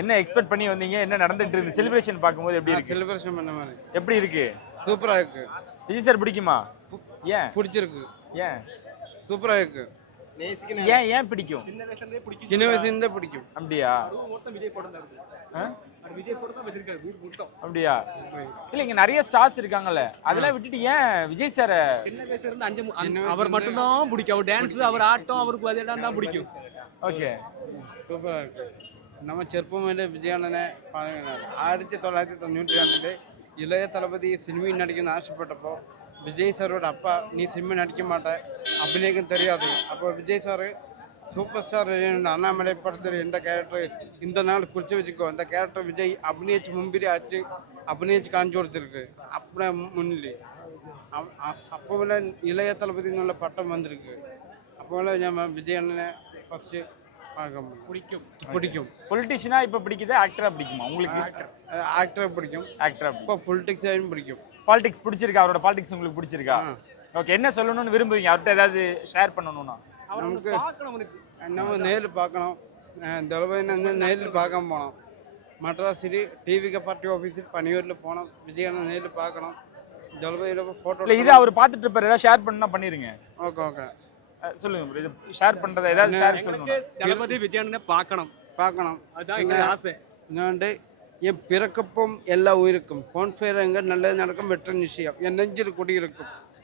என்ன எக்ஸ்பெக்ட் பண்ணி வந்தீங்க? என்ன நடந்துட்டு இருக்கு? செலிப்ரேஷன் பாக்கும்போது எப்படி இருக்கு? செலிப்ரேஷன் பண்ண மாதிரி எப்படி இருக்கு? சூப்பரா இருக்கு. விஜய் சார் பிடிக்குமா? ஏன் பிடிச்சிருக்கு. ஏன் சூப்பரா இருக்கு. ஏன் ஏன் பிடிக்கும்? சின்ன வயசுல இருந்தே பிடிக்கும். அப்படியா? அப்படியா? இல்ல இங்க நிறைய ஸ்டார்ஸ் இருக்காங்கல்ல, அதெல்லாம் விட்டுட்டு ஏன் விஜய் சார? சின்ன வயசுல இருந்து அவர் மட்டும் தான் பிடிக்கும். அவர் டான்ஸ், அவர் ஆட்டம், அவருக்கு அதெல்லாம் தான் பிடிக்கும். ஓகே, சூப்பரா இருக்கு. நம்ம ചെറുപ്പമേലെ വിജയണ്ണനെ പറയുന്നത് 1992 ഇളയ തലപതി സിനിമയിൽ നടിക്കുന്ന ആവശ്യപ്പെട്ടപ്പോൾ விஜய் சாரோட அப்பா நீ சினிமா நடிக்க மாட்டே அபிநயம் தெரியாது. அப்போ Vijay sir super star Annamalai படத்தில் எந்த கேரக்டர் இந்த நாள் குறித்து வச்சுக்கோ, அந்த கேரக்டர் விஜய் அபிநயிச்சு மும்பிரி ஆச்சு அபிநயிச்சு காஞ்சி கொடுத்துருக்கு. அப்படி முன்னிலை அப்போல இளைய தளபதிനുള്ള பட்டம் வந்திருக்கு. அப்போல நம்ம விஜய் அண்ணனை ஃபர்ஸ்ட் பிடிக்கும். பொலிட்டிஷியனா இப்ப பிடிக்குது, ஆக்டரா பிடிக்குமா உங்களுக்கு? ஆக்டரா பிடிக்கும். ஆக்டரா இப்போ பொலிட்டிக்ஸாயும் பிடிக்கும். பாலிடிக்ஸ் பிடிச்சிருக்கா? அவரோட பாலிடிக்ஸ் உங்களுக்கு பிடிச்சிருக்கா? ஓகே, என்ன சொல்லணும்னு விரும்புவீங்க அவர்கிட்ட? ஏதாவது ஷேர் பண்ணணும்னா? நமக்கு நம்ம நேரில் பார்க்கணும். தளபதி நேரில் பார்க்க போனோம். மட்ராஸில் டிவிக்கு பார்ட்டி ஆஃபீஸில் பனியூரில் போனோம். விஜயண்ணன் நேரில் பார்க்கணும். தளபதியில் ஃபோட்டோ இல்லை, இது அவர் பார்த்துட்டு இருப்பாரு. ஏதாவது ஷேர் பண்ணா பண்ணிருங்க. ஓகே ஓகே, சொல்லுங்க ப்ரோ. இது ஷேர் பண்றத ஏதாவது ஷேர் சொல்லுங்க. தளபதி விஜயண்ணனை பார்க்கணும். அதான் எங்க ஆசை. இன்னொன்று என் பிறக்கப்போம் எல்லா உயிருக்கும் பொன்ஃபேரங்க நல்லது நடக்கும் வெற்ற நிச்சயம் என் நெஞ்சில் குடியிருக்கும்.